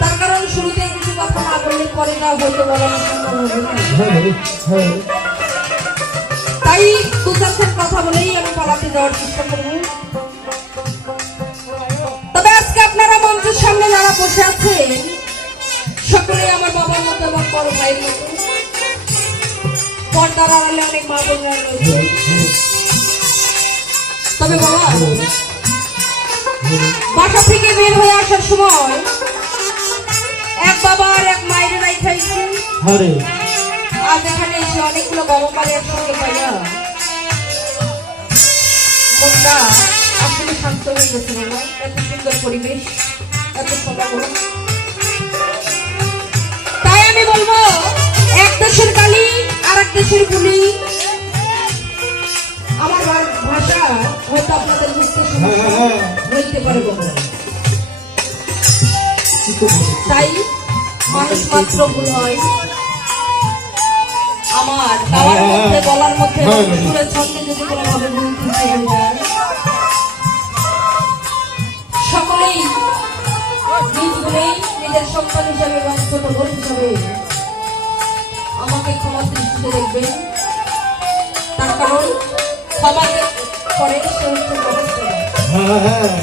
তার কারণ শুরুতে কিছু কথা না বললে পরে না তাই দু চারটের কথা বলেই আমি পালাতে যাওয়ার চেষ্টা করব। তবে আজকে আপনারা মঞ্চের সামনে যারা বসে আছেন, সকলে আমার বাবার মতো এবং বড় ভাইয়ের মতো। পর্দার আড়ালে অনেক মা বোনরা রয়েছে। তবে বাবা বাসা থেকে বের হয়ে আসার সময় এক বাবা আর এক মায়ের রাই খাইছি আজ এখানে এসে অনেকগুলো মায়ের একসঙ্গে পাইয়া মনটা আসলে শান্ত হয়ে গেছে বাবা এত সুন্দর পরিবেশ এত সমাগম। তাই আমি বলব এক দেশের কালি আর এক দেশের গুলি আমার ভাষা হয়তো আপনাদের বুঝতে সমস্যা পারে তাই মানুষ মাত্র ভুল হয়। আমার গাওয়ার মধ্যে গলার মধ্যে হ্যাঁ। সুরের ছন্দে যদি কোনো ভুল ত্রুটি হয়ে যায়। সকলেই নিজ গুণেই নিজের সন্তান হিসাবে এবং ছোট বোন হিসাবে আমাকে ক্ষমা দৃষ্টিতে দেখবেন। তার কারণ ক্ষমা করে সে হচ্ছে মহান হ্যাঁ।